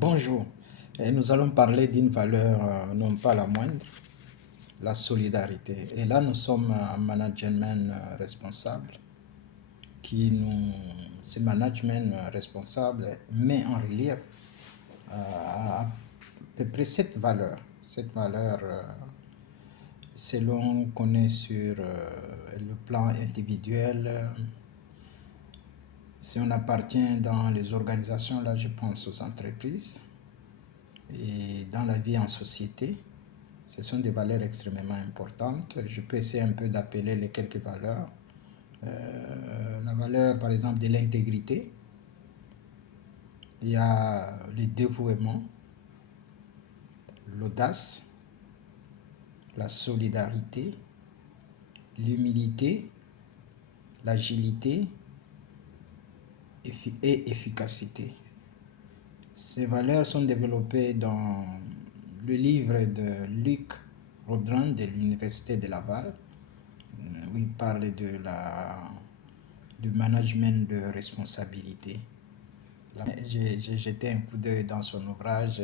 Bonjour, et nous allons parler d'une valeur non pas la moindre, la solidarité. Et là, nous sommes un management responsable ce management responsable met en relief à peu près cette valeur. Cette valeur, selon qu'on est sur le plan individuel, si on appartient dans les organisations, là je pense aux entreprises, et dans la vie en société, ce sont des valeurs extrêmement importantes. Je peux essayer un peu d'appeler les quelques valeurs. La valeur, par exemple, de l'intégrité. Il y a le dévouement, l'audace, la solidarité, l'humilité, l'agilité et efficacité. Ces valeurs sont développées dans le livre de Luc Rodran de l'Université de Laval, où il parle du management de responsabilité. J'ai jeté un coup d'œil dans son ouvrage,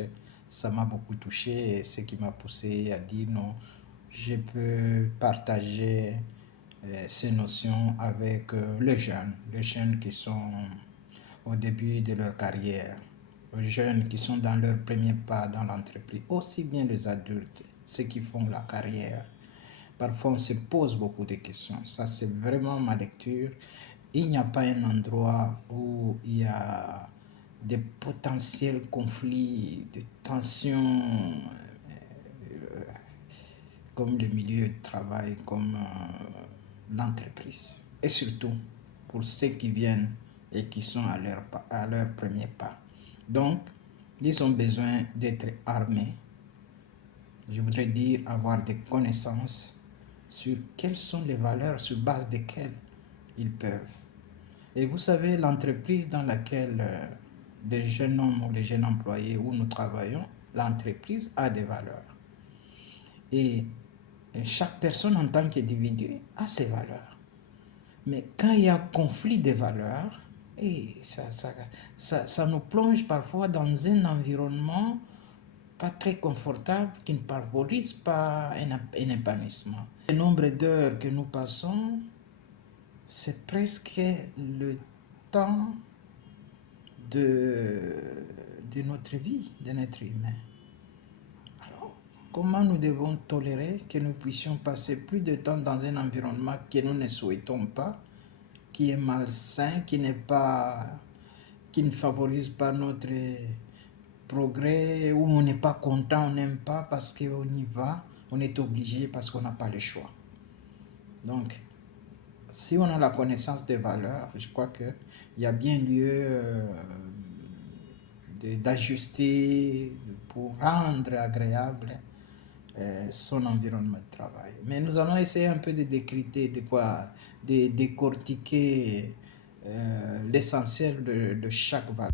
ça m'a beaucoup touché, et ce qui m'a poussé à dire non, je peux partager ces notions avec les jeunes qui sont au début de leur carrière, les jeunes qui sont dans leur premier pas dans l'entreprise, aussi bien les adultes, ceux qui font la carrière. Parfois, on se pose beaucoup de questions. Ça, c'est vraiment ma lecture. Il n'y a pas un endroit où il y a des potentiels conflits, de tensions, comme le milieu de travail, comme l'entreprise. Et surtout, pour ceux qui viennent et qui sont à leur premier pas. Donc, ils ont besoin d'être armés. Je voudrais dire avoir des connaissances sur quelles sont les valeurs sur base desquelles ils peuvent. Et vous savez, l'entreprise dans laquelle les jeunes hommes ou les jeunes employés où nous travaillons, l'entreprise a des valeurs. Et chaque personne en tant qu'individu a ses valeurs. Mais quand il y a conflit de valeurs, et ça nous plonge parfois dans un environnement pas très confortable qui ne favorise pas un épanouissement. Le nombre d'heures que nous passons, c'est presque le temps de notre vie, de notre humain. Alors, comment nous devons tolérer que nous puissions passer plus de temps dans un environnement que nous ne souhaitons pas, qui est malsain, qui ne favorise pas notre progrès, où on n'est pas content, on n'aime pas parce qu'on y va, on est obligé parce qu'on n'a pas le choix. Donc, si on a la connaissance des valeurs, je crois qu'il y a bien lieu d'ajuster pour rendre agréable son environnement de travail. Mais nous allons essayer un peu de décrypter, de décortiquer l'essentiel de chaque valeur.